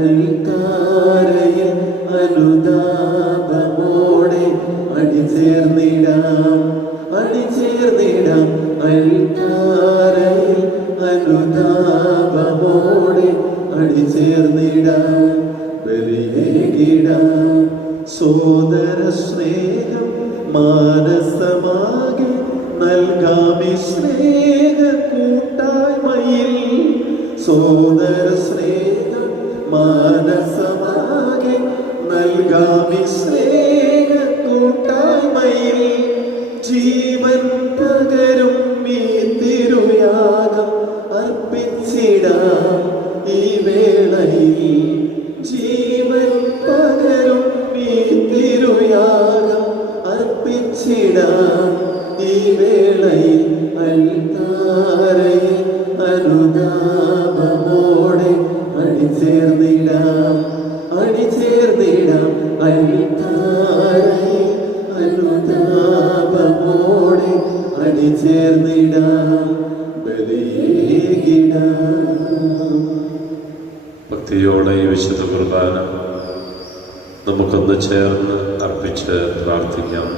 അൽത്താരയിൽ അനുതാപമോടെ അണിചേർന്നിടാം അൽത്താരയിൽ അനുതാപമോടെ അണിചേർന്നിടാം ബലിയേകിടാം സോദര സ്നേഹം മാനസമാകെ നൽകാമി സ്നേഹ കൂട്ടായ്മയിൽ സോദര സ്നേഹം മാനസമാകെ നൽകാമി സ്നേഹ കൂട്ടായ്മയിൽ ജീവൻ പകരും ഈ തിരുയാഗം അർപ്പിച്ചിടാം ഈ വേളയിൽ ജീവൻ പകരും ഈ തിരുയാഗം അർപ്പിച്ചിടാം ഈ വേളയിൽ അൽത്താരയിൽ അനുതാപമോടെ അണിചേർന്നിടാം അൽത്താരയിൽ അനുതാപമോടെ അണിചേർന്നിടാം ബലിയേകിടാം. ഭക്തിയോടെ ഈ വിശുദ്ധ കുർബാന നമുക്കൊന്ന് ചേർന്ന് അർപ്പിച്ച് പ്രാർത്ഥിക്കാം.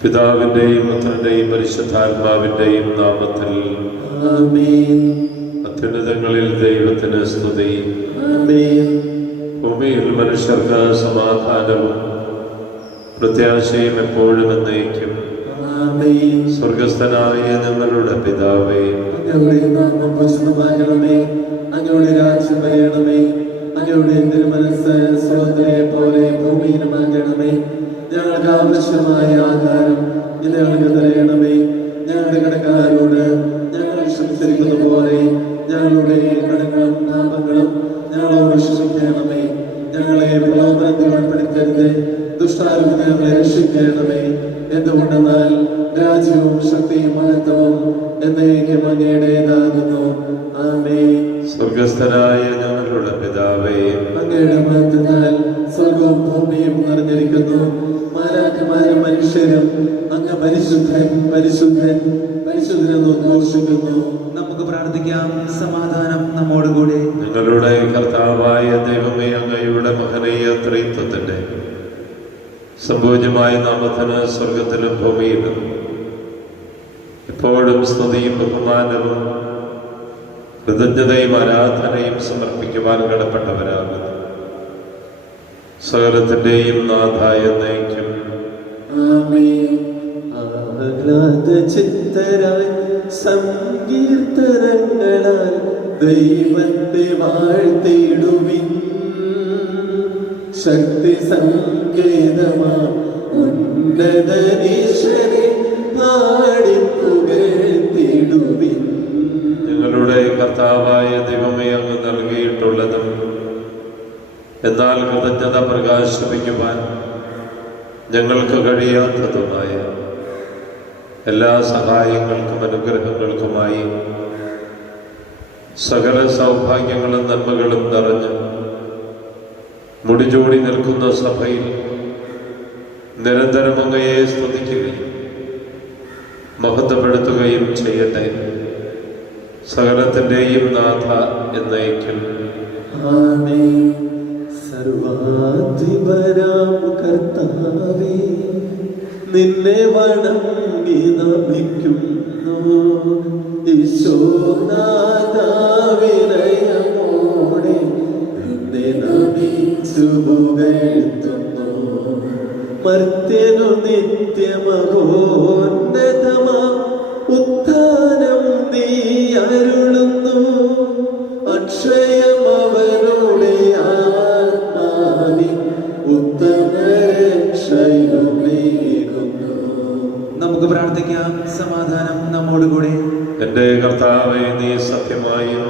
പിതാവിൻ്റെയും പുത്രൻ്റെയും പരിശുദ്ധാത്മാവിൻ്റെയും നാമത്തിൽ ആമേൻ. അത്യുന്നതങ്ങളിൽ ദൈവത്തിന് സ്തുതി. ആമേൻ. ഭൂമിയിൽ മനുഷ്യർക്ക് സമാധാനവും പ്രത്യാശയും എപ്പോഴും എന്നേക്കും. ആമേൻ. സ്വർഗസ്ഥനായ ഞങ്ങളുടെ പിതാവേ, അങ്ങയുടെ നാമം പൂജിതമാകണമേ, അങ്ങയുടെ രാജ്യം വരണമേ, അങ്ങയുടെ തിരുമനസ്സ് സ്വർഗ്ഗത്തിലെ പോലെ ഭൂമിയിലുമാകണമേ. ഞങ്ങൾക്ക് ആവശ്യമായ ആഹാരം ഇന്ന് ഞങ്ങൾക്ക് തരയണമേ. ഞങ്ങളുടെ കടക്കാരോട് ഞങ്ങൾ ക്ഷമിച്ചിരിക്കുന്ന പോലെ ഞങ്ങളുടെ കടങ്ങളും പാപങ്ങളും ഞങ്ങളോട് ക്ഷമിക്കണമേ. ഞങ്ങളെ പ്രലോഭനത്തിൽ ഉൾപ്പെടുത്തരുത്, ദുഷ്ടാരൂപത്തിൽ ഞങ്ങളെ രക്ഷിക്കണമേ. എന്തുകൊണ്ടെന്നാൽ രാജ്യവും ശക്തിയും മഹത്വവും എന്നേക്കും അങ്ങയുടേതാകുന്നു. ആമേൻ. സ്വർഗസ്ഥനായ ഞങ്ങളുടെ പിതാവേ, അങ്ങയുടെ മഹത്വത്താൽ സ്വർഗവും ഭൂമിയും നിറഞ്ഞിരിക്കുന്നു. മാലാഖമാരും മനുഷ്യരും അങ്ങ് പരിശുദ്ധൻ പരിശുദ്ധൻ പരിശുദ്ധനെന്ന് ഉദ്ഘോഷിക്കുന്നു. നമുക്ക് പ്രാർത്ഥിക്കാം. സമാധാനം നമ്മോടുകൂടെ. ഞങ്ങളുടെ കർത്താവായ ദൈവമേ, അങ്ങയുടെ മഹനീയ ത്രിത്വത്തിന്റെ സംഭൂജ്യമായ നാമത്തിന് സ്വർഗത്തിലും ഭൂമിയിലും എപ്പോഴും സ്തുതിയും ബഹുമാനവും കൃതജ്ഞതയും ആരാധനയും സമർപ്പിക്കുവാൻ കടപ്പെട്ടവരാകുന്നു. സകലത്തിന്റെയും നാഥായ എന്നേക്കും. ആമേൻ. ആഹ്ലാദചിത്തരായി സങ്കീർത്തനങ്ങളാൽ ദൈവത്തെ വാഴ്ത്തിടുവിൻ. ശക്തി സങ്കേതമാ ഉന്നതനീശ്വരെ പാടി പുകഴ്ത്തിടുവിൻ. ഞങ്ങളുടെ കർത്താവായ ദൈവമേ, അങ്ങ് നൽകിയിട്ടുള്ളതും എന്നാൽ കൃതജ്ഞത പ്രകാശിപ്പിക്കുവാൻ ഞങ്ങൾക്ക് കഴിയാത്തതുമായ എല്ലാ സഹായങ്ങൾക്കും അനുഗ്രഹങ്ങൾക്കുമായി സകല സൗഭാഗ്യങ്ങളും നന്മകളും നിറഞ്ഞ് മുടിചൂടി നിൽക്കുന്ന സഭയിൽ നിരന്തരം അങ്ങയെ സ്തുതിക്കുകയും മഹത്വപ്പെടുത്തുകയും ചെയ്യട്ടെ. സകലത്തിൻ്റെയും നാഥ എന്നേക്കും. ആമേൻ. സർവാധിപരാം കർത്താവേ, നിന്നെ വണങ്ങി നമിക്കുന്നു. ഈശോനാഥാവിനയമോടെ നിന്നെ നമിച്ചു പുകഴ്ത്തുന്നു. മർത്യനു നിത്യമഹോന്നതമാ ഉത്ഥാനം നീ അരുളുന്നു. അക്ഷയമവനുടെ ആത്മാവിൻ ഉത്തമരക്ഷയുമേകുന്നു. നമുക്ക് പ്രാർത്ഥിക്കാം. സമാധാനം നമ്മോടുകൂടെ. എൻ്റെ കർത്താവേ, നീ സത്യമായും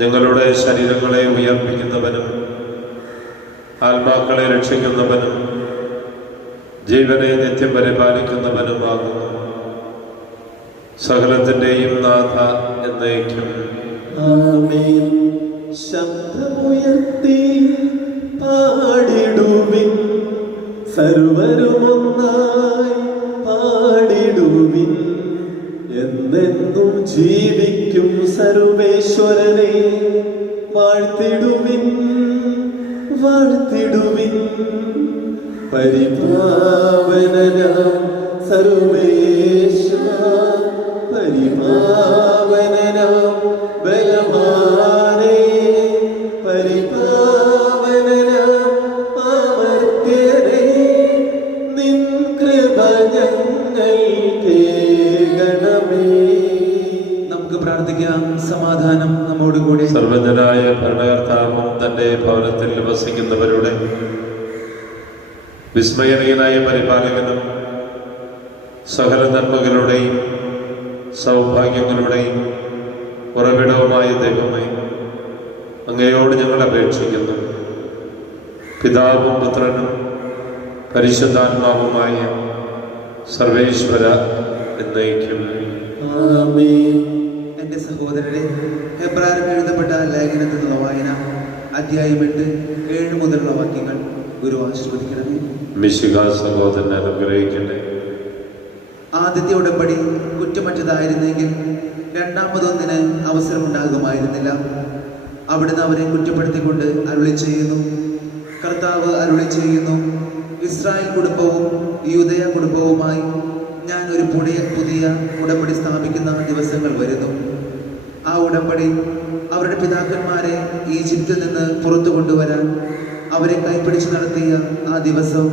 ഞങ്ങളുടെ ശരീരങ്ങളെ ഉയർപ്പിക്കുന്നവനും ആത്മാക്കളെ രക്ഷിക്കുന്നവനും ജീവനെ നിത്യം പരിപാലിക്കുന്നവനുമാകുന്നു. സകലത്തിൻ്റെയും നാഥ എന്നേക്കും. ആമേൻ. ശബ്ദമുയർത്തി പാടിടുവിൻ, സർവരുമൊന്നായി പാടിടുവിൻ. എന്നെന്നും ജീവിക്കും സർവേശ്വരനെ വാഴ്ത്തിടുവിൻ വാഴ്ത്തിടുവിൻ. പരിപാവനനാം സർവേശ പരിപാവനനാം ബലവാനേ പരിപാവനനാം അമർത്യനേ നിൻ കൃപ ഞങ്ങൾ കേൾക്കണമേ. നമുക്ക് പ്രാർത്ഥിക്കാം. സമാധാനം നമ്മോടുകൂടെ. സർവജ്ഞനായ ഭരണകർത്താവും തന്റെ ഭവനത്തിൽ വസിക്കുന്നവരുടെ വിസ്മയനീയനായ പരിപാലകനും സകല നന്മകളുടെയും സൗഭാഗ്യങ്ങളുടെയും ഉറവിടവുമായ ദൈവമേ, അങ്ങയോട് ഞങ്ങൾ അപേക്ഷിക്കുന്നു. പിതാവും പുത്രനും പരിശുദ്ധാത്മാവുമായ സർവേശ്വര എന്നേക്കും ആമേൻ. എൻ്റെ സഹോദരരെ, ഹെബ്രായർക്ക് എഴുതപ്പെട്ട ലേഖനത്തിൽ നിന്നുള്ള വായന അധ്യായം 8, 7 മുതലുള്ള വാക്യങ്ങൾ ഗുരു ആശീർവദിക്കണമേ. മിശിഹ സഹോദരൻ അനുഗ്രഹിക്കട്ടെ. ആദ്യത്തെ ഉടമ്പടി കുറ്റമറ്റതായിരുന്നെങ്കിൽ രണ്ടാമതൊന്നിന് അവസരമുണ്ടാകുമായിരുന്നില്ല. അവിടുന്ന് അവരെ കുറ്റപ്പെടുത്തിക്കൊണ്ട് അരുളി ചെയ്യുന്നു. കർത്താവ് അരുളി ചെയ്യുന്നു, ഇസ്രായേൽ കുടുംബവും യൂദയ കുടുംബവുമായി ഞാൻ ഒരു പുതിയ ഉടമ്പടി സ്ഥാപിക്കുന്ന ദിവസങ്ങൾ വരുന്നു. ആ ഉടമ്പടി അവരുടെ പിതാക്കന്മാരെ ഈജിപ്തിൽ നിന്ന് പുറത്തു കൊണ്ടുവരാൻ അവരെ കൈപ്പിടിച്ച് നടത്തിയ ആ ദിവസം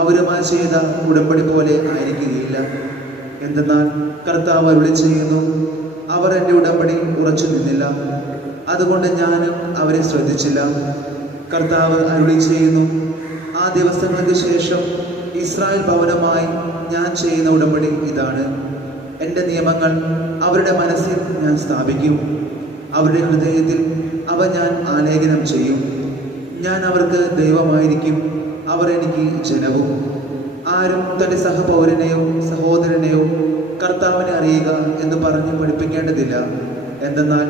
അവരുമായി ചെയ്ത ഉടമ്പടി പോലെ ആയിരിക്കുകയില്ല. എന്തെന്നാൽ കർത്താവ് അരുളി ചെയ്യുന്നു, അവർ എൻ്റെ ഉടമ്പടി ഉറച്ചു നിന്നില്ല, അതുകൊണ്ട് ഞാനും അവരെ ശ്രദ്ധിച്ചില്ല. കർത്താവ് അരുളി ചെയ്യുന്നു, ആ ദിവസങ്ങൾക്ക് ശേഷം ഇസ്രായേൽ ഭവനമായി ഞാൻ ചെയ്യുന്ന ഉടമ്പടി ഇതാണ്. എൻ്റെ നിയമങ്ങൾ അവരുടെ മനസ്സിൽ ഞാൻ സ്ഥാപിക്കും, അവരുടെ ഹൃദയത്തിൽ അവ ഞാൻ ആലേഖനം ചെയ്യും. ഞാൻ അവർക്ക് ദൈവമായിരിക്കും, അവർ എനിക്ക് ജനവും. ആരും തൻ്റെ സഹപൗരനെയോ സഹോദരനെയോ കർത്താവിനെ അറിയുക എന്ന് പറഞ്ഞ് പഠിപ്പിക്കേണ്ടതില്ല. എന്തെന്നാൽ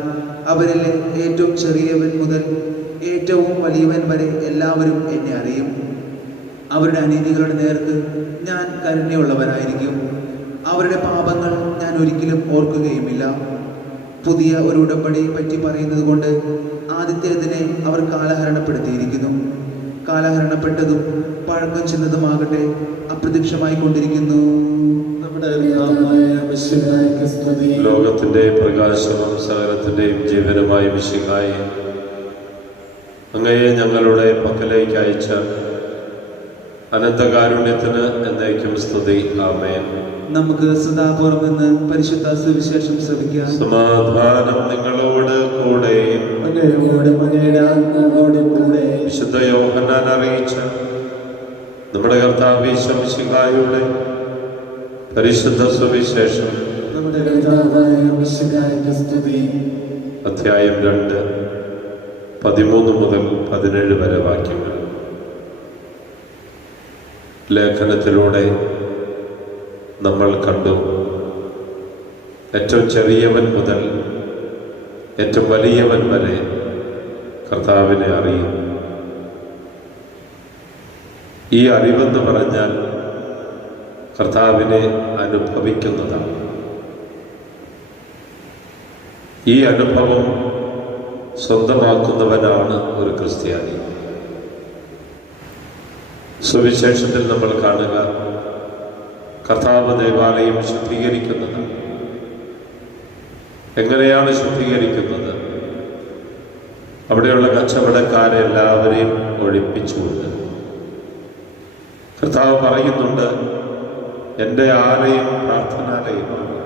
അവരിലെ ഏറ്റവും ചെറിയവൻ മുതൽ ഏറ്റവും വലിയവൻ വരെ എല്ലാവരും എന്നെ അറിയും. അവരുടെ അനീതികളുടെ നേർക്ക് ഞാൻ കരുണയുള്ളവനായിരിക്കും, അവരുടെ പാപങ്ങൾ ഞാൻ ഒരിക്കലും ഓർക്കുകയുമില്ല. പുതിയ ഒരു ഉടമ്പടി പറ്റി പറയുന്നത് കൊണ്ട് ആദ്യത്തേതിനെ അവർ കാലഹരണപ്പെടുത്തിയിരിക്കുന്നു. കാലഹരണപ്പെട്ടതും പഴക്കം ചെന്നതുമാകട്ടെ അപ്രത്യക്ഷമായി കൊണ്ടിരിക്കുന്നു. ലോകത്തിന്റെ പ്രകാശവും സകലത്തിന്റെയും ജീവനുമായ മിശിഹായെ, അങ്ങയെ ഞങ്ങളുടെ പക്കലേക്ക് അയച്ച അനന്തകാരുണ്യത്തിന് എന്നേക്കും സ്തുതി. ആമേൻ. നമുക്ക് സദാപൂർവം എന്ന് പരിശുദ്ധ സുവിശേഷം ശ്രവിക്കാം. സമാധാനം നിങ്ങളോട് കൂടെ. വിശുദ്ധ യോഹന്നാൻ അറിയിച്ച നമ്മുടെ കർത്താവ് ഈശോ മിശിഹായുടെ പരിശുദ്ധ സുവിശേഷം അധ്യായം 2, 13 മുതൽ 17 വരെ വാക്യങ്ങൾ. ലേഖനത്തിലൂടെ നമ്മൾ കണ്ടു, ഏറ്റവും ചെറിയവൻ മുതൽ ഏറ്റവും വലിയവൻ വരെ കർത്താവിനെ അറിയും. ഈ അറിവെന്ന് പറഞ്ഞാൽ കർത്താവിനെ അനുഭവിക്കുന്നതാണ്. ഈ അനുഭവം സ്വന്തമാക്കുന്നവനാണ് ഒരു ക്രിസ്ത്യാനി. സുവിശേഷത്തിൽ നമ്മൾ കാണുക, കർത്താവ് ദേവാലയം ശുദ്ധീകരിക്കുന്നതാണ്. എങ്ങനെയാണ് ശുദ്ധീകരിക്കുന്നത്? അവിടെയുള്ള കച്ചവടക്കാരെ എല്ലാവരെയും ഒഴിപ്പിച്ചുകൊണ്ട് കർത്താവ് പറയുന്നുണ്ട്, എൻ്റെ ആലയം പ്രാർത്ഥനാലയമാണ്.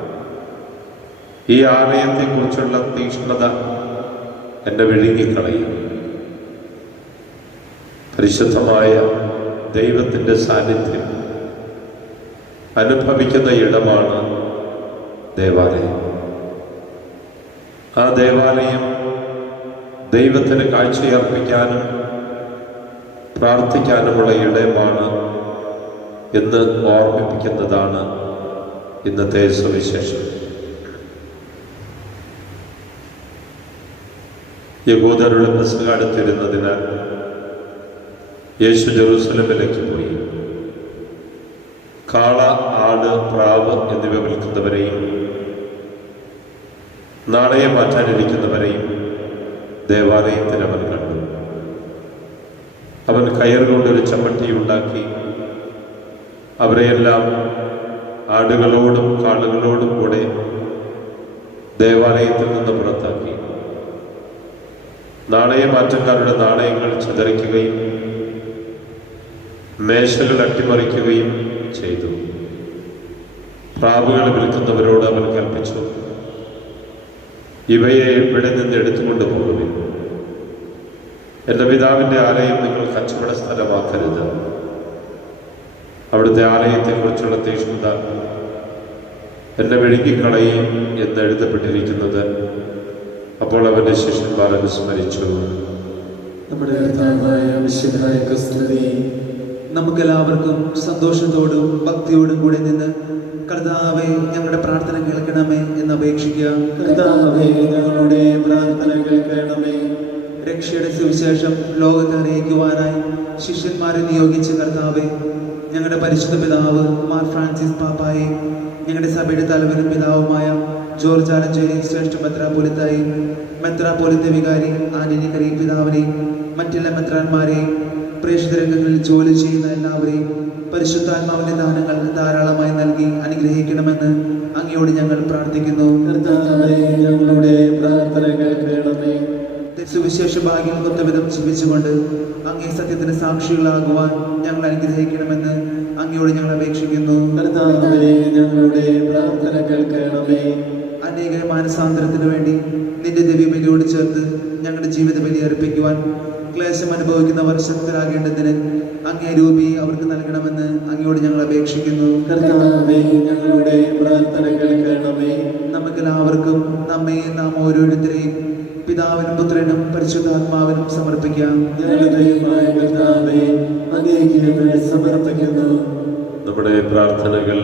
ഈ ആലയത്തെക്കുറിച്ചുള്ള തീക്ഷ്ണത എന്നെ വിഴുങ്ങിക്കളയും. പരിശുദ്ധമായ ദൈവത്തിൻ്റെ സാന്നിധ്യം അനുഭവിക്കുന്ന ഇടമാണ് ദേവാലയം. ആ ദേവാലയം ദൈവത്തിന് കാഴ്ചയർപ്പിക്കാനും പ്രാർത്ഥിക്കാനുമുള്ള ഇടമാണ് എന്ന് ഓർമ്മിപ്പിക്കുന്നതാണ് ഇന്നത്തെ സുവിശേഷം. യഹൂദരുടെ പെസഹ അടുത്തിരുന്നതിനാൽ യേശു ജെറൂസലമിലേക്ക് പോയി. കാള, ആട്, പ്രാവ് എന്നിവ വിൽക്കുന്നവരെയും നാളെ മാറ്റാനിരിക്കുന്നവരെയും ദേവാലയത്തിൽ അവൻ കണ്ടു. അവൻ കയറുകൊണ്ടൊരു ചമ്മട്ടി ഉണ്ടാക്കി അവരെയെല്ലാം ആടുകളോടും കാളുകളോടും കൂടെ ദേവാലയത്തിൽ നിന്ന് പുറത്താക്കി. നാണയമാറ്റക്കാരുടെ നാണയങ്ങൾ ചിതറിക്കുകയും മേശകൾ അട്ടിമറിക്കുകയും ചെയ്തു. പ്രാവുകൾ വിൽക്കുന്നവരോട് അവൻ കൽപ്പിച്ചു, ഇവയെ ഇവിടെ നിന്ന് എടുത്തുകൊണ്ട് പോകുവിൻ. എൻ്റെ പിതാവിൻ്റെ ആലയം നിങ്ങൾ കച്ചവട സ്ഥലമാക്കരുത്. അവിടുത്തെ ആലയത്തെക്കുറിച്ചുള്ള തീഷ്ണത എന്നെ വിഴുങ്ങിക്കളയും എന്ന് എഴുതപ്പെട്ടിരിക്കുന്നത് അപ്പോൾ അവൻ്റെ ശിഷ്യന്മാർ അനുസ്മരിച്ചു. നമ്മുടെ കർത്താവായ മിശിഹായ ക്രിസ്തുവേ, നമുക്കെല്ലാവർക്കും സന്തോഷത്തോടും ഭക്തിയോടും കൂടെ നിന്ന് കർത്താവേ ഞങ്ങളുടെ പ്രാർത്ഥന കേൾക്കണമേ എന്ന് അപേക്ഷിക്കാം. കർത്താവേ, ഞങ്ങളുടെ പ്രാർത്ഥന കേൾക്കണമേ. രക്ഷയുടെ സുവിശേഷം ലോകത്തെ അറിയിക്കുവാനായി ശിഷ്യന്മാരെ നിയോഗിച്ച കർത്താവേ, ഞങ്ങളുടെ പരിശുദ്ധ പിതാവ് മാർ ഫ്രാൻസിസ് പാപ്പായെ, ഞങ്ങളുടെ സഭയുടെ തലവനും പിതാവുമായ ജോർജ് ആലഞ്ചേരി ശ്രേഷ്ഠ മെത്രാപ്പൊലിത്തായും മെത്രാപ്പൊലിത്ത വികാരി ആന്റണി കരീം പിതാവിനെയും മറ്റെല്ലാ മെത്രാന്മാരെയും പ്രേക്ഷിത രംഗങ്ങളിൽ ജോലി ചെയ്യുന്ന എല്ലാവരെയും പരിശുദ്ധാത്മാവിന്റെ ദാനങ്ങൾ ധാരാളമായി നൽകി അനുഗ്രഹിക്കണമെന്ന് അങ്ങയോട് ഞങ്ങൾ പ്രാർത്ഥിക്കുന്നു. കർത്താവേ, ഞങ്ങളുടെ പ്രാർത്ഥന കേൾക്കണമേ. സുവിശേഷ ഭാഗ്യം കൊത്തവിധം ജീവിച്ചുകൊണ്ട് അങ്ങേ സത്യത്തിന് സാക്ഷികളാകുവാൻ ഞങ്ങൾ അനുഗ്രഹിക്കണമെന്ന് അങ്ങയോട് ഞങ്ങൾ അപേക്ഷിക്കുന്നു. കർത്താവേ, ഞങ്ങളുടെ പ്രാർത്ഥന കേൾക്കണമേ. അനേക മാനസാന്തരത്തിന് വേണ്ടി നിന്റെ ദിവ്യബലിയോട് ചേർത്ത് ഞങ്ങളുടെ ജീവിത ബലി അർപ്പിക്കുവാൻ ക്ലേശം അനുഭവിക്കുന്നവർ ശക്തരാകേണ്ടതിന് അങ്ങേ രൂപി അവർക്ക് നൽകണമെന്ന് അങ്ങയോട് ഞങ്ങൾ അപേക്ഷിക്കുന്നു. കർത്താവേ, ഞങ്ങളുടെ പ്രാർത്ഥന കേൾക്കണമേ. നമുക്കെല്ലാവർക്കും നമ്മയും നാം ഓരോരുത്തരെയും പിതാവിനും പുത്രനും പരിശുദ്ധാത്മാവിനും സമർപ്പിക്കാം. ഞങ്ങളുടെ ദൈവമായ കർത്താവേ, അങ്ങേക്ക് ഞങ്ങൾ സമർപ്പിക്കുന്നു. നമ്മുടെ പ്രാർത്ഥനകൾ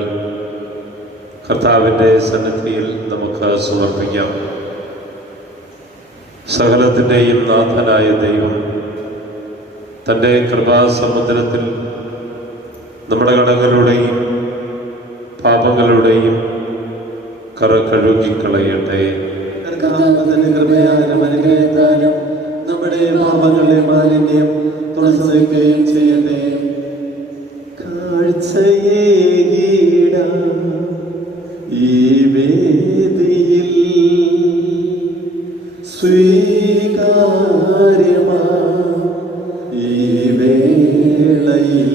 കർത്താവിൻ്റെ സന്നിധിയിൽ നമുക്ക് സമർപ്പിക്കാം. സകലത്തിൻ്റെയും നാഥനായ ദൈവം തൻ്റെ കൃപാസമുദ്രത്തിൽ നമ്മുടെ കടങ്ങളുടെയും പാപങ്ങളുടെയും കറ കഴുകിക്കളയട്ടെ. കർത്താവിന്റെ കൃപയാലും അനുഗ്രഹത്താലും നമ്മുടെ പാപങ്ങളുടെ മാലിന്യം തുടച്ചുനീക്കുകയും ചെയ്യട്ടെ. കാഴ്ചയേകിടാം ഈ വേദിയിൽ സ്വീകാര്യമാ ഈ വേളയിൽ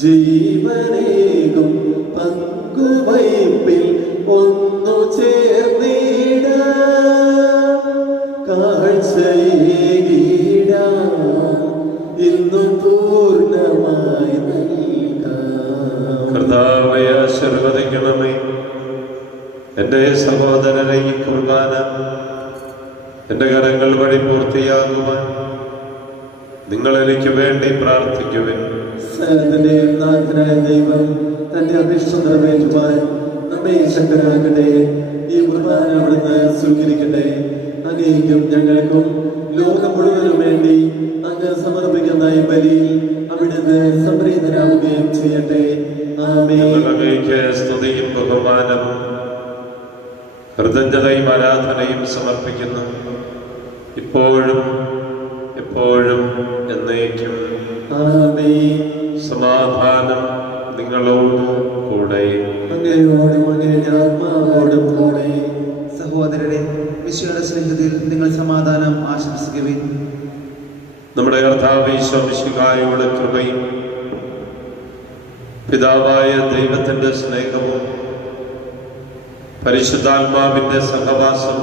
ജീവനേകും പങ്കുവയ്പിൽ ഒന്നു ചേർന്നിടാം. കാഴ്ചയേകിടാം ഇന്നു പൂർണ്ണമായി നൽകാം. കർത്താവേ, ആശീർവദിക്കണമേ. എൻ്റെ സഹോദരനെ ഈ കുർബാന എൻ്റെ കരങ്ങൾ വഴി പൂർത്തിയാകുവാൻ നിങ്ങൾ എനിക്ക് വേണ്ടി പ്രാർത്ഥിക്കുവിൻ. സകലത്തിന്റെ നാഥനായ ദൈവം തന്റെ അഭിഷ്ടം നിറവേറ്റുവാൻ നമ്മെ ശക്തരാക്കട്ടെ. ഈ കുർബാന അവിടുന്ന് സ്വീകരിക്കട്ടെ. അങ്ങേക്കും ഞങ്ങൾക്കും ലോകം മുഴുവനും വേണ്ടി അങ്ങ് സമർപ്പിക്കുന്ന ഈ ബലിയിൽ അവിടുന്ന് സംപ്രീതനാവുകയും ചെയ്യട്ടെ. ആമേൻ. ഞങ്ങൾ അങ്ങേക്ക് സ്തുതിയും ബഹുമാനവും കൃതജ്ഞതയും ആരാധനയും സമർപ്പിക്കുന്നു, ഇപ്പോഴും എപ്പോഴും എന്നേക്കും. ആമേൻ. സമാധാനം നിങ്ങളോട് കൂടെ. അങ്ങയോടും അങ്ങയുടെ ആത്മാവോടും കൂടെ. സഹോദരരെ, മിശിഹായുടെ സ്നേഹത്തിൽ നിങ്ങൾ സമാധാനം ആശംസിക്കുവിൻ. നമ്മുടെ കർത്താവ് ഈശോ മിശിഹായുടെ കൃപയും പിതാവായ ദൈവത്തിൻ്റെ സ്നേഹവും പരിശുദ്ധാത്മാവിൻ്റെ സഹവാസം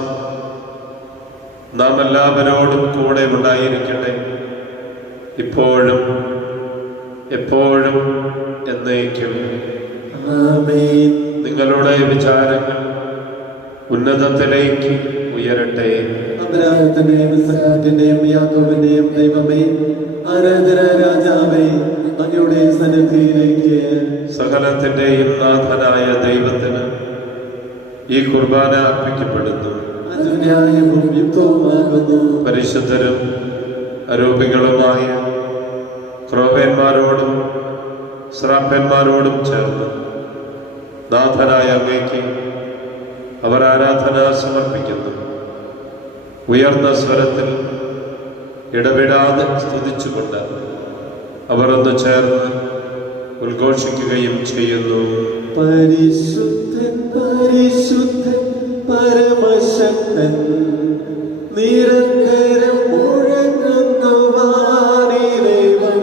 നാം എല്ലാവരോടും കൂടെ ഉണ്ടായിരിക്കട്ടെ, ഇപ്പോഴും എപ്പോഴും എന്നേക്കും. ആമേൻ. നിങ്ങളുടെ വിചാരങ്ങൾ ഉന്നതത്തിലേക്ക് ഉയരട്ടെ. അബ്രാഹത്തിന്റെയും ഇസ്ഹാക്കിന്റെയും യാക്കോബിന്റെയും ദൈവമേ, ആരാധന രാജാവേ, അങ്ങയുടെ സന്നിധിയിലേക്ക് സകലത്തിൻ്റെയും നാഥനായ ദൈവത്തിന് ഈ കുർബാന അർപ്പിക്കപ്പെടുന്നു. അത് ന്യായവും യുക്തവുമാകുന്നു. പരിശുദ്ധരും അരൂപികളുമായ ക്രോവേന്മാരോടും ശ്രാപ്പന്മാരോടും ചേർന്ന് നാഥനായ അങ്ങേക്ക് അവർ ആരാധന സമർപ്പിക്കുന്നു. ഉയർന്ന സ്വരത്തിൽ ഇടവിടാതെ സ്തുതിച്ചുകൊണ്ട് അവർ ഒന്ന് ചേർന്ന് ഉദ്ഘോഷിക്കുകയും ചെയ്യുന്നു. പരിശുദ്ധൻ പരിശുദ്ധൻ പരമശക്തൻ, നിരന്തരം മുഴങ്ങുന്നു വാനിലേവൻ.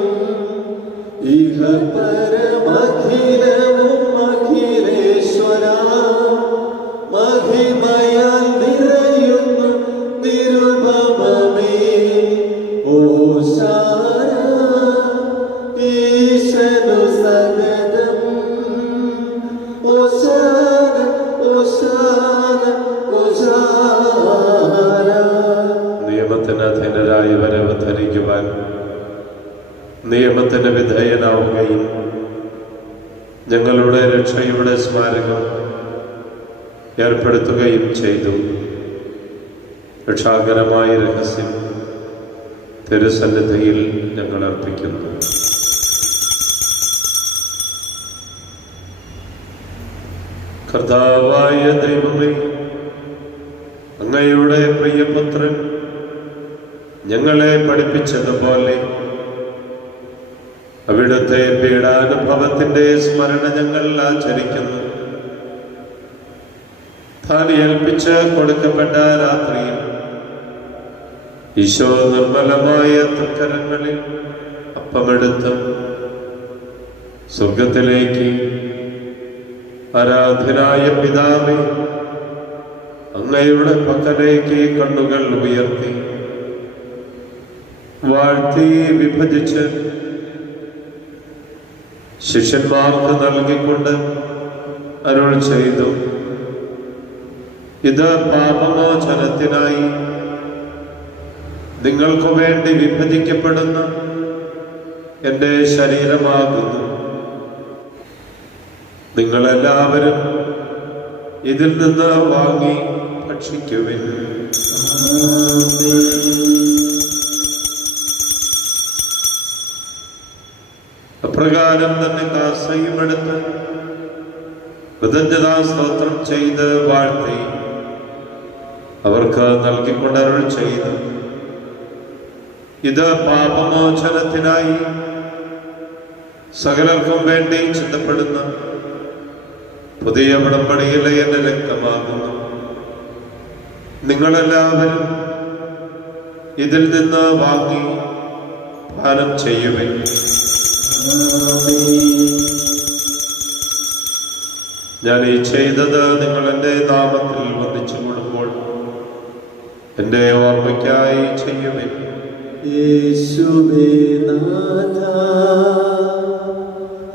ഇഹ പരമഖിലവും അഖിലേശ്വര, മഹിമയാൽ നിറയുന്നു നിരുപമമേ. ഓശാന ഈശനു സദനം, ഓശാന ഓശാന ഓശാന. നിയമത്തിന് അധീനരായവരെ ധരിക്കുവാൻ നിയമത്തിന് വിധേയനാവുകയും ഞങ്ങളുടെ രക്ഷയുടെ സ്മാരകം ഏർപ്പെടുത്തുകയും ചെയ്തു. രക്ഷാകരമായ രഹസ്യം തിരുസന്നിധിയിൽ ഞങ്ങൾ അർപ്പിക്കുന്നു. കർത്താവായ ദൈവമേ, അങ്ങയുടെ പ്രിയപുത്രൻ ഞങ്ങളെ പഠിപ്പിച്ചതുപോലെ അവിടുത്തെ പീഡാനുഭവത്തിന്റെ സ്മരണ ഞങ്ങൾ ആചരിക്കുന്നു. താൻ ഏൽപ്പിച്ച് കൊടുക്കപ്പെട്ട രാത്രിയിൽ ഈശോ നിർമ്മലമായ തൃക്കരങ്ങളിൽ അപ്പമെടുത്ത് സ്വർഗത്തിലേക്ക് ആരാധനായ പിതാവേ, അങ്ങയുടെ പക്കലേക്ക് കണ്ണുകൾ ഉയർത്തി വാഴ്ത്തി വിഭജിച്ച് ശിഷ്യന്മാർക്ക് നൽകിക്കൊണ്ട് അരുൾ ചെയ്തു, ഇത് പാപമോചനത്തിനായി നിങ്ങൾക്ക് വേണ്ടി വിഭജിക്കപ്പെടുന്ന എൻ്റെ ശരീരമാകുന്നു. നിങ്ങളെല്ലാവരും ഇതിൽ നിന്ന് വാങ്ങി ഭക്ഷിക്കുവിൻ. അപ്രകാരം തന്നെ കാസയും എടുത്ത് കൃതജ്ഞതാ സ്തോത്രം ചെയ്ത് വാഴ്ത്തി അവർക്ക് നൽകിക്കൊണ്ടരുൾ ചെയ്തു, ഇത് പാപമോചനത്തിനായി സകലർക്കും വേണ്ടി ചിന്തപ്പെടുന്ന പുതിയ ഉടമ്പടിയിലെ എന്റെ രക്തമാകുന്നു. നിങ്ങളെല്ലാവരും ഇതിൽ നിന്ന് വാങ്ങി പാനം ചെയ്യുവിൻ. ഞാൻ ഈ ചെയ്തത് നിങ്ങൾ എൻ്റെ നാമത്തിൽ വന്ദിച്ചു കൊടുപ്പോൾ എൻ്റെ ഓർമ്മയ്ക്കായി ചെയ്യുവിൻ. യേശുവേ നാഥ,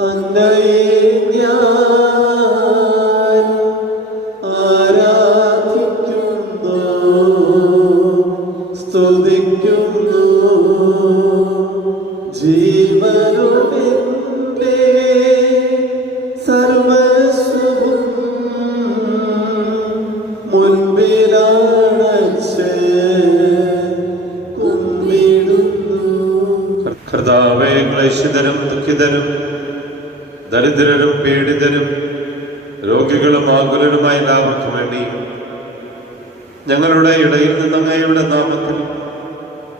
അങ്ങയെ ഞാൻ ആരാധിക്കുന്നു, സ്തുതിക്കുന്നു. ജീവനുടെ സർവസ്വവും മുൻപിലാണച്ച് കർത്താവേ, ക്ലേശിതരും ദുഃഖിതരും ദരിദ്രരും പീഡിതരും രോഗികളും ആകുലരുമായ എല്ലാവർക്കും വേണ്ടി ഞങ്ങളുടെ ഇടയിൽ നിന്ന് അങ്ങയുടെ നാമത്തിൽ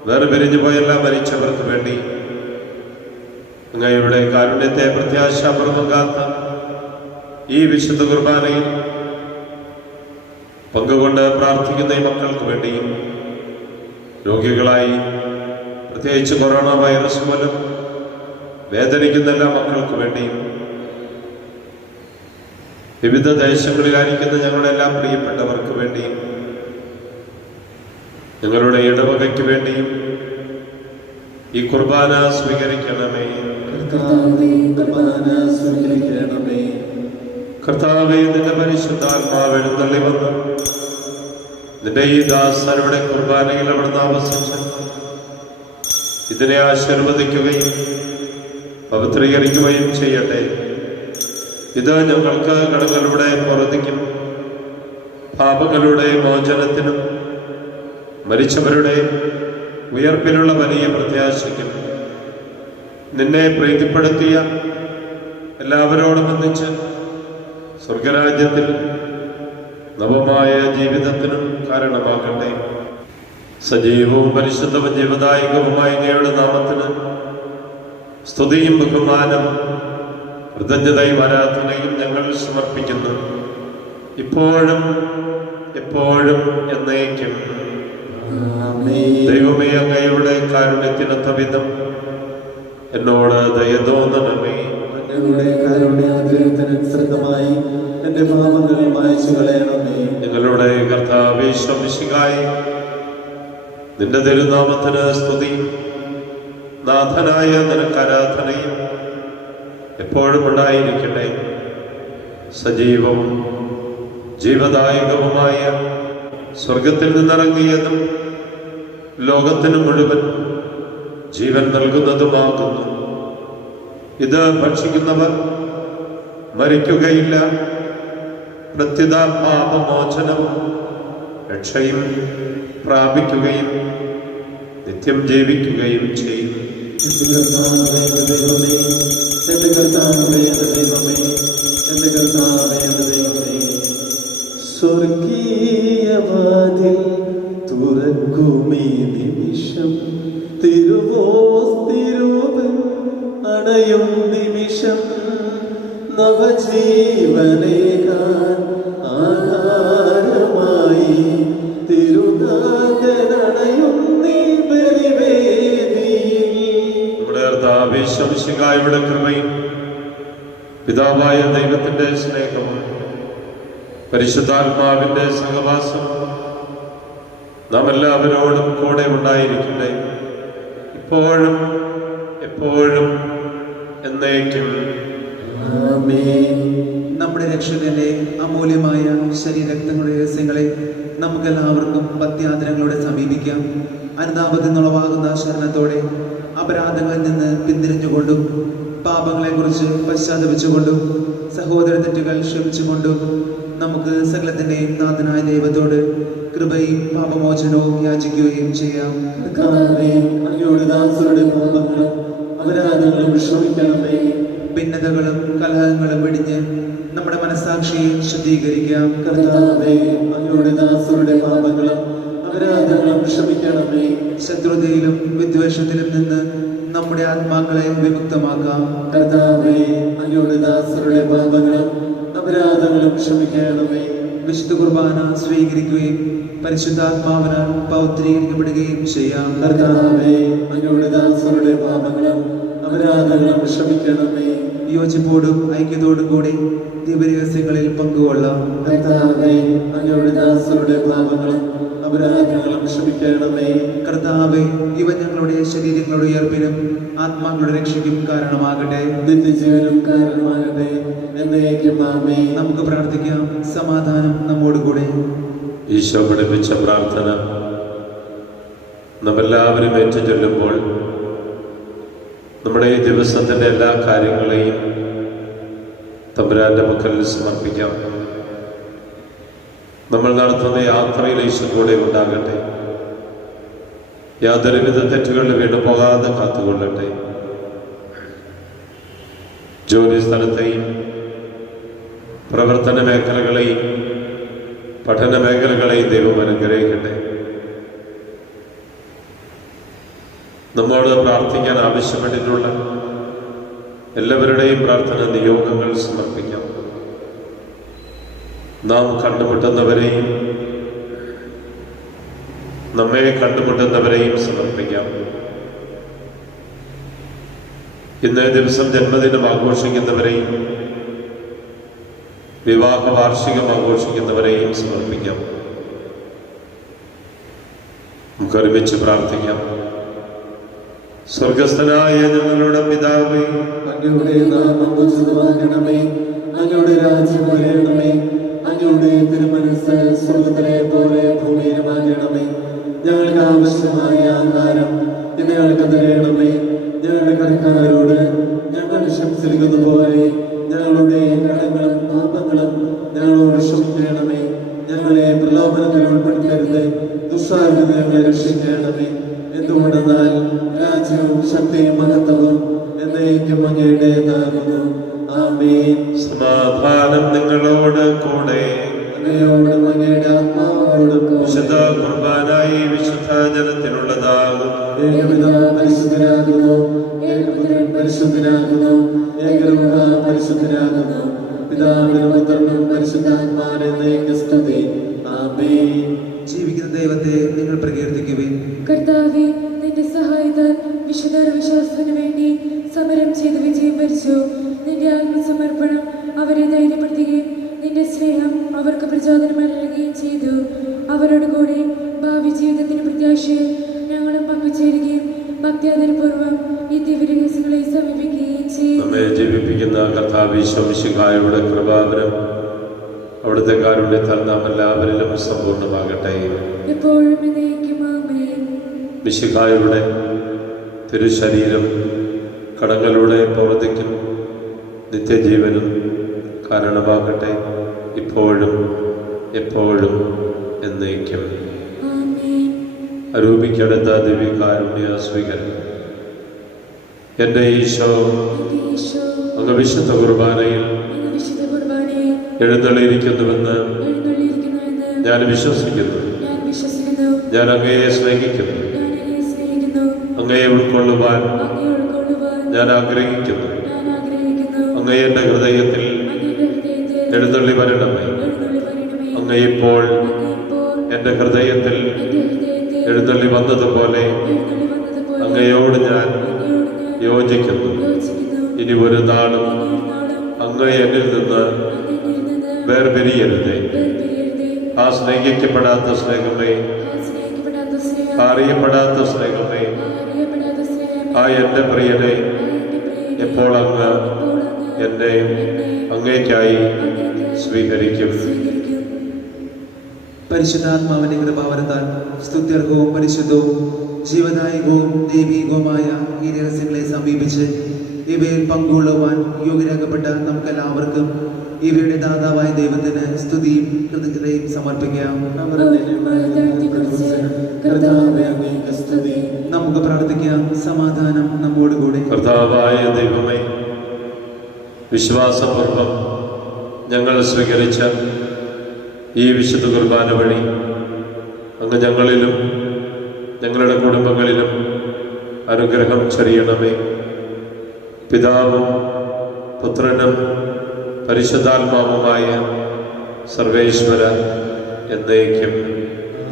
വേർപിരിഞ്ഞു പോയെല്ലാം മരിച്ചവർക്ക് വേണ്ടി അങ്ങയുടെ കാരുണ്യത്തെ പ്രത്യാശാപൂർവം കാത്ത ഈ വിശുദ്ധ കുർബാനയിൽ പങ്കുകൊണ്ട് പ്രാർത്ഥിക്കുന്ന ഈ മക്കൾക്ക് വേണ്ടിയും രോഗികളായി പ്രത്യേകിച്ച് കൊറോണ വൈറസ് മൂലം വേദനിക്കുന്ന എല്ലാ മക്കൾക്ക് വേണ്ടിയും വിവിധ ദേശങ്ങളിലായിരിക്കുന്ന ഞങ്ങളുടെ എല്ലാ പ്രിയപ്പെട്ടവർക്ക് വേണ്ടിയും ഞങ്ങളുടെ ഇടവകയ്ക്ക് വേണ്ടിയും ഈ കുർബാന സ്വീകരിക്കണമേ. കർത്താവേ, നിന്റെ പരിശുദ്ധാത്മാവ് എഴുന്നള്ളി വന്ന് നിന്റെ ഈ ദാസരുടെ കുർബാനയിൽ അവിടുന്ന് ആവസിച്ച് ഇതിനെ ആശീർവദിക്കുകയും പവിത്രീകരിക്കുകയും ചെയ്യട്ടെ. ഇത് ഞങ്ങൾക്ക് കടങ്ങളുടെ പൊറുതിക്കും പാപങ്ങളുടെ മോചനത്തിനും മരിച്ചവരുടെ ഉയർപ്പിലുള്ള വലിയ പ്രത്യാശയ്ക്കും നിന്നെ പ്രീതിപ്പെടുത്തിയ എല്ലാവരോടും ഒന്നിച്ച് സ്വർഗരാജ്യത്തിൽ നവമായ ജീവിതത്തിനും കാരണമാകട്ടെ. സജീവവും പരിശുദ്ധവും ജീവദായകവുമായ അങ്ങയുടെ നാമത്തിന് സ്തുതിയും ബഹുമാനം കൃതജ്ഞതയും ആരാധനയും ഞങ്ങൾ സമർപ്പിക്കുന്നു, ഇപ്പോഴും എപ്പോഴും എന്നേക്കും. ദൈവമേ, അങ്ങയുടെ കാരുണ്യത്തിനൊത്ത വിധം എന്നോട് ദയ തോന്നണമേ. അങ്ങയുടെ കാരുണ്യാഗ്രഹത്തിനനുസൃതമായി എന്റെ പാപങ്ങൾ മായ്ച്ചു കളയണമേ. ഞങ്ങളുടെ കർത്താവേ മിശിഹായേ, നിന്റെ തിരുനാമത്തിന് സ്തുതി, നാഥനായ നിനക്ക് ആരാധനയും എപ്പോഴും ഉണ്ടായിരിക്കട്ടെ. സജീവവും ജീവദായകവുമായ സ്വർഗത്തിൽ നിന്നിറങ്ങിയതും ലോകത്തിന് മുഴുവൻ ജീവൻ നൽകുന്നതുമാകുന്നു. ഇത് ഭക്ഷിക്കുന്നവർ മരിക്കുകയില്ല, പ്രത്യുത പാപമോചനവും രക്ഷയും പ്രാപിക്കുകയും നിത്യം ജീവിക്കുകയും ചെയ്യും. എന്റെ കർത്താവേ, എന്റെ ദൈവമേ, എന്റെ കർത്താവേ, എന്റെ ദൈവമേ, എന്റെ കർത്താവേ, എന്റെ ദൈവമേ. സ്വർഗീയവാതിൽ തുറക്കുമീ നിമിഷം, തിരുവോസ്തിരൂപൻ അണയും നിമിഷം, നവജീവനേകാൻ ആധാരമായി തിരുനാഥനണയും നീ ബലിവേദിയിൽ. നമ്മുടെ കർത്താവേ മിശിഹായുടെ കൃപയും പിതാവായ ദൈവത്തിന്റെ സ്നേഹവും പരിശുദ്ധാത്മാവിന്റെ സഹവാസം നാം എല്ലാവരോടും കൂടെ ഉണ്ടായിരിക്കട്ടെ, ഇപ്പോഴും എപ്പോഴും എന്നേക്കും. ആമേൻ. നമ്മുടെ രക്ഷകന്റെ അമൂല്യമായ ശരീരരക്തങ്ങളുടെ രഹസ്യങ്ങളെ നമുക്കെല്ലാവർക്കും ഭക്ത്യാദരങ്ങളോടെ സമീപിക്കാം. അനുതാപത്തിൽ നിന്നുളവാകുന്ന ശരണത്തോടെ അപരാധങ്ങളിൽ നിന്ന് പിന്തിരിഞ്ഞുകൊണ്ടും പാപങ്ങളെക്കുറിച്ച് പശ്ചാത്തപിച്ചുകൊണ്ടും സഹോദര തെറ്റുകൾ ക്ഷമിച്ചുകൊണ്ടും നമുക്ക് സകലത്തിൻ്റെയും നാഥനായ ദൈവത്തോട് കൃപയും പാപമോചനവും യാചിക്കുകയും ചെയ്യാം. കർത്താവേ, അങ്ങയുടെ ദാസരുടെ പാപങ്ങളും അപരാധങ്ങളും ക്ഷമിക്കണമേ. ഭിന്നതകളും കലഹങ്ങളും വെടിഞ്ഞ് നമ്മുടെ മനസ്സാക്ഷിയെ ശുദ്ധീകരിക്കാം. കർത്താവേ, അങ്ങയുടെ ദാസരുടെ പാപങ്ങളും അപരാധങ്ങളും ക്ഷമിക്കണമേ. ശത്രുതയിലും വിദ്വേഷത്തിലും നിന്ന് നമ്മുടെ ആത്മാക്കളെ വിമുക്തമാക്കാം. കർത്താവേ, അങ്ങയുടെ ദാസരുടെ പാപങ്ങളും അപരാധങ്ങളും ക്ഷമിക്കണമേ. വിശുദ്ധ കുർബാന സ്വീകരിക്കുകയും പരിശുദ്ധാത്മാവിനാൽ പൗത്രീകരിക്കപ്പെടുകയും ചെയ്യാം. കർത്താവേ, അങ്ങയുടെ ദാസരുടെ പാപങ്ങളും അപരാധങ്ങളും ക്ഷമിക്കണമേ. യോജിപ്പോടും ഐക്യത്തോടും കൂടി ദിവ്യരഹസ്യങ്ങളിൽ പങ്കുകൊള്ളാം. കർത്താവേ, അങ്ങയുടെ ദാസരുടെ പാപങ്ങളും അപരാധങ്ങളും ക്ഷമിക്കണമേ. കർത്താവേ, ഇവ ഞങ്ങളുടെ ശരീരങ്ങളുടെ ഉയർപ്പിനും ആത്മാക്കളുടെ രക്ഷയ്ക്കും കാരണമാകട്ടെ. നിത്യജീവനും കാരണമാകട്ടെ. എന്നേക്കും ആമേൻ. നമുക്ക് പ്രാർത്ഥിക്കാം. സമാധാനം നമ്മോടുകൂടെ. ഈശോ പഠിപ്പിച്ച പ്രാർത്ഥന നമ്മെല്ലാവരും ഏറ്റുചൊല്ലുമ്പോൾ നമ്മുടെ ഈ ദിവസത്തിൻ്റെ എല്ലാ കാര്യങ്ങളെയും തമ്പുരാന്റെ പക്കൽ സമർപ്പിക്കാം. നമ്മൾ നടത്തുന്ന യാത്രയിൽ ഈശോ കൂടെ ഉണ്ടാകട്ടെ. യാതൊരുവിധ തെറ്റുകളിൽ വീണു പോകാതെ കാത്തുകൊള്ളട്ടെ. ജോലി സ്ഥലത്തെയും പ്രവർത്തന മേഖലകളെയും പഠന മേഖലകളെയും ദൈവം അനുഗ്രഹിക്കട്ടെ. നമ്മോട് പ്രാർത്ഥിക്കാൻ ആവശ്യപ്പെട്ടിട്ടുള്ള എല്ലാവരുടെയും പ്രാർത്ഥന നിയോഗങ്ങൾ സമർപ്പിക്കാം. നാം കണ്ടുമുട്ടുന്നവരെയും നമ്മെ കണ്ടുമുട്ടുന്നവരെയും സമർപ്പിക്കാം. ഇന്നേ ദിവസം ജന്മദിനം ആഘോഷിക്കുന്നവരെയും വിവാഹ വാർഷികം ആഘോഷിക്കുന്നവരെയും സമർപ്പിക്കാം. നമുക്ക് ഒരുമിച്ച് പ്രാർത്ഥിക്കാം. സ്വർഗസ്ഥനായ ഞങ്ങളുടെ പിതാവേ, അങ്ങയുടെ നാമം ഉചിതമാകണമേ. അങ്ങയുടെ രാജ്യം വരണമേ. അങ്ങയുടെ തിരുമനസ്സ് സ്വർഗ്ഗത്തിലെ പോലെ ഭൂമിയിലുമാകണമേ. ഞങ്ങൾക്ക് ആവശ്യമായ ആഹാരം ഇന്ന് ഞങ്ങൾക്ക് തരണമേ. ഞങ്ങളുടെ കടക്കാരോട് ഞങ്ങൾ ക്ഷമിച്ചിരിക്കുന്ന പോലെ ഞങ്ങളുടെ കടങ്ങളും പാപങ്ങളും ഞങ്ങളോട് ക്ഷമിക്കണമേ. ഞങ്ങളെ പ്രലോഭനത്തിൽ ഉൾപ്പെടുത്തരുത്, ദുഷ്ടാരിൽ നിന്ന് ഞങ്ങളെ രക്ഷിക്കണമേ. എന്തുകൊണ്ടെന്നാൽ രാജ്യവും ശക്തിയും മഹത്വവും എന്നേക്കും അങ്ങയുടേതാകുന്നു. ആമേൻ. സമാധാനം നിങ്ങളോട് കൂടെ. അങ്ങയോട് വിശുദ്ധ കുർബാനായി വിശുദ്ധ ജലത്തിനുള്ളതാകും. ഏകപിതാവ് പരിശുദ്ധനാകുന്നു, ഏകപുത്രൻ പരിശുദ്ധനാകുന്നു, ഏകരൂഹ പരിശുദ്ധനാകുന്നു. പിതാവിനും പുത്രനും പരിശുദ്ധാത്മാവിനും സ്തുതി. ആമേൻ. ജീവിക്കുന്ന ദൈവത്തെ നിങ്ങൾ പ്രകീർത്തിക്കുവിൻ. കർത്താവേ, നിന്റെ സഹായത്താൽ വിശുദ്ധ വിശ്വാസത്തിന് വേണ്ടി സമരം ചെയ്ത് വിജയം വരിച്ചു. നിന്റെ ആത്മസമർപ്പണം അവരെ ധൈര്യപ്പെടുത്തുകയും നിന്റെ സ്നേഹം അവർക്ക് പ്രചോദനമായി നൽകുകയും ചെയ്തു. അവരോട് കൂടി ഭാവി ജീവിതത്തിന് പ്രത്യാശയിൽ ഞങ്ങളും പങ്കുചേരുകയും ഭക്ത്യാദരപൂർവ്വം ഈ ദിവ്യരഹസ്യങ്ങളെ സമീപിക്കുകയും ചെയ്തു. നമ്മെ ജീവിപ്പിക്കുന്ന കർത്താവ് ഈശോ മിശിഹായുടെ കൃപാവരം അവിടുത്തെ കാരുണ്യത്താൽ നാം എല്ലാവരിലും സമ്പൂർണ്ണമാകട്ടെ. എപ്പോഴും എന്നേക്കും ആമേൻ. മിശിഹായുടെ തിരുശരീരം കടങ്ങളുടെ പ്രവൃത്തിക്കും നിത്യജീവനും കാരണമാകട്ടെ, ഇപ്പോഴും എപ്പോഴും എന്നേക്കും. ആമേൻ. അരൂപിക്കടുത്ത ദിവ്യകാരുണ്യ സ്വീകരണം. എൻ്റെ ഈശോ, എന്റെ ഈശോ, അങ്ങ് വിശുദ്ധ കുർബാനയിൽ അങ്ങ് വിശുദ്ധ കുർബാനയിൽ എഴുന്നള്ളിയിരിക്കുന്നുവെന്ന് എഴുന്നള്ളിയിരിക്കുന്നുവെന്ന് ഞാൻ വിശ്വസിക്കുന്നു. ഞാൻ വിശ്വസിക്കുന്നു. ഞാൻ അങ്ങയെ സ്നേഹിക്കുന്നു. ഞാൻ അങ്ങയെ സ്നേഹിക്കുന്നു. അങ്ങയെ ഉൾക്കൊള്ളുവാൻ അങ്ങയെ ഉൾക്കൊള്ളുവാൻ ഞാൻ ആഗ്രഹിക്കുന്നു. ഞാൻ ആഗ്രഹിക്കുന്നു. അങ്ങയെ എൻ്റെ ഹൃദയത്തിൽ അങ്ങയുടെ ഹൃദയത്തിൽ എഴുന്നള്ളി വരണമേ. എഴുന്നള്ളി വരണമേ. അങ്ങയിപ്പോൾ അങ്ങയിപ്പോൾ എൻ്റെ ഹൃദയത്തിൽ എന്റെ ഹൃദയത്തിൽ എഴുന്നള്ളി വന്നതുപോലെ എഴുന്നള്ളി വന്നതുപോലെ അങ്ങയോട് ഞാൻ അങ്ങയോട് ഞാൻ യോജിക്കുന്നു. യോജിക്കുന്നു. ഇനി ഒരു നാളും ഇനി ഒരു നാളും അങ്ങ് എന്നിൽ നിന്ന് അങ്ങയിൽ നിന്ന് വേർപിരിയരുതേ. വേർപിരിയരുതേ. ആ സ്നേഹിക്കപ്പെടാത്ത സ്നേഹമേ, ആ സ്നേഹിക്കപ്പെടാത്ത സ്നേഹം, ആ അറിയപ്പെടാത്ത സ്നേഹമേ, ആ അറിയപ്പെടാത്ത സ്നേഹമേ, ആ എൻ്റെ പ്രിയനെ, ആ എന്റെ പ്രിയനേ, എപ്പോൾ അങ്ങ് ഇപ്പോൾ അങ്ങ് എന്നെ എന്നെ അങ്ങേയ്ക്കായി അങ്ങേയ്ക്കായി സ്വീകരിക്കും. സ്വീകരിക്കും. പരിശുദ്ധാത്മാവിന്റെ കൃപാവരത്താൽ സ്തുത്യർഹവും പരിശുദ്ധവും ജീവദായകവും ദൈവീകവുമായ ഈ രഹസ്യങ്ങളെ സമീപിച്ച് ഇവയിൽ പങ്കുകൊള്ളുവാൻ യോഗ്യരാക്കപ്പെട്ട നമുക്കെല്ലാവർക്കും ഇവയുടെ ദാതാവായ ദൈവത്തിന് സ്തുതിയും കൃതജ്ഞതയും സമർപ്പിക്കാം. കർത്താവേ, അങ്ങേക്ക് സ്തുതി. നമുക്ക് പ്രാർത്ഥിക്കാം. സമാധാനം നമ്മോടുകൂടെ. കർത്താവായ ദൈവമേ, വിശ്വാസപൂർവം ഞങ്ങൾ സ്വീകരിച്ച ഈ വിശുദ്ധ കുർബാന വഴി അങ്ങ് ഞങ്ങളിലും ഞങ്ങളുടെ കുടുംബങ്ങളിലും അനുഗ്രഹം ചൊരിയണമേ. പിതാവും പുത്രനും പരിശുദ്ധാത്മാവുമായ സർവേശ്വര എന്നേക്കും.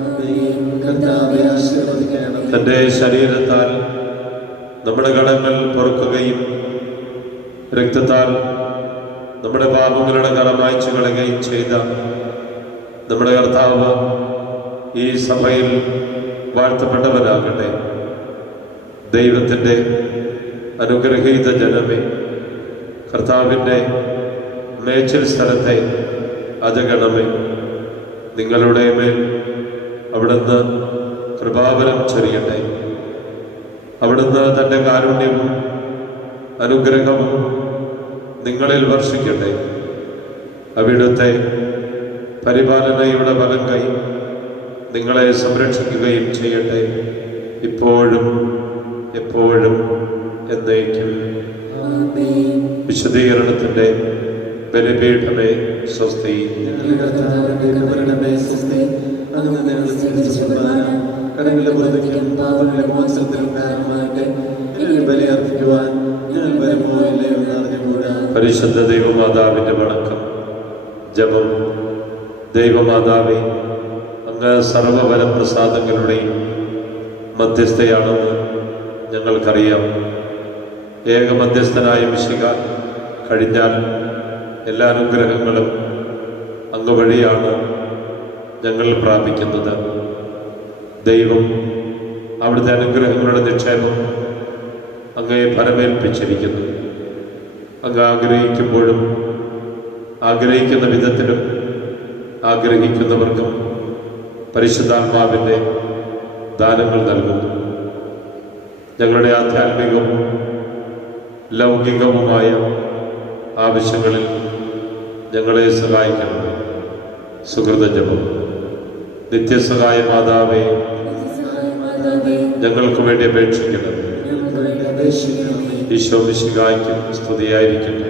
ആമേൻ. കർത്താവേ, ആശീർവദിക്കണമേ. തൻ്റെ ശരീരത്താൽ നമ്മുടെ കടങ്ങൾ പൊറുക്കുകയും രക്തത്താൽ നമ്മുടെ പാപങ്ങളുടെ കറ മായ്ച്ചു കളയുകയും ചെയ്ത നമ്മുടെ കർത്താവ് ഈ സഭയിൽ വാഴ്ത്തപ്പെട്ടവനാകട്ടെ. ദൈവത്തിൻ്റെ അനുഗ്രഹീത ജനമേ, കർത്താവിൻ്റെ മേച്ചിൽ സ്ഥലത്തെ അജഗണമേ, നിങ്ങളുടെ മേൽ അവിടുന്ന് കൃപാവരം ചൊരിയട്ടെ. അവിടുന്ന് തൻ്റെ കാരുണ്യവും അനുഗ്രഹവും നിങ്ങളിൽ വർഷിക്കട്ടെ. അവിടുത്തെ പരിപാലനയുടെ വലം കൈ നിങ്ങളെ സംരക്ഷിക്കുകയും ചെയ്യട്ടെ, ഇപ്പോഴും എപ്പോഴും എന്നേക്കും. ആമേൻ. വിശുദ്ധീകരണത്തിൻ്റെ ബലിപീഠമേ സ്വസ്തി. ഞങ്ങളുടെ കർത്താവിന്റെ കൃപയുടെ സ്വസ്തി. അങ്ങ് ഞങ്ങൾ സ്വീകരിച്ച കുർബാന കടങ്ങളുടെ പുറത്തേക്കും പാപങ്ങളുടെ മോചനത്തിനും കാരണമാകട്ടെ. ഞങ്ങൾ ബലിയർപ്പിക്കുവാൻ ഞങ്ങൾ വരുമോ ഇല്ലയോ എന്ന് അറിഞ്ഞുകൂടാ. പരിശുദ്ധ ദൈവമാതാവിൻ്റെ വണക്കം. ജപം. ദൈവമാതാവേ, അങ്ങ് സർവ്വവരപ്രസാദങ്ങളുടെയും മധ്യസ്ഥയാണെന്ന് ഞങ്ങൾക്കറിയാം. ഏക മധ്യസ്ഥനായ മിശിഹ കഴിഞ്ഞാൽ എല്ലാ അനുഗ്രഹങ്ങളും അങ്ങ് വഴിയാണ് ഞങ്ങൾ പ്രാപിക്കുന്നത്. ദൈവം അവിടുത്തെ അനുഗ്രഹങ്ങളുടെ നിക്ഷേപം അങ്ങയെ ഫലമേൽപ്പിച്ചിരിക്കുന്നു. അങ്ങ് ആഗ്രഹിക്കുമ്പോഴും ആഗ്രഹിക്കുന്ന വിധത്തിലും ആഗ്രഹിക്കുന്നവർക്കും പരിശുദ്ധാത്മാവിൻ്റെ ദാനങ്ങൾ നൽകുന്നു. ഞങ്ങളുടെ ആധ്യാത്മികവും ലൗകികവുമായ ആവശ്യങ്ങളിൽ ഞങ്ങളെ സഹായിക്കണം. സുഹൃത ജപം. നിത്യസഹായ മാതാവേ, നിത്യസഹായമാതാവേ, ഞങ്ങൾക്ക് വേണ്ടി അപേക്ഷിക്കണം. ഞങ്ങൾക്ക് വേണ്ടി അപേക്ഷിക്കണമേ. ഈശോ മിശിഹായ്ക്കും സ്തുതിയായിരിക്കട്ടെ.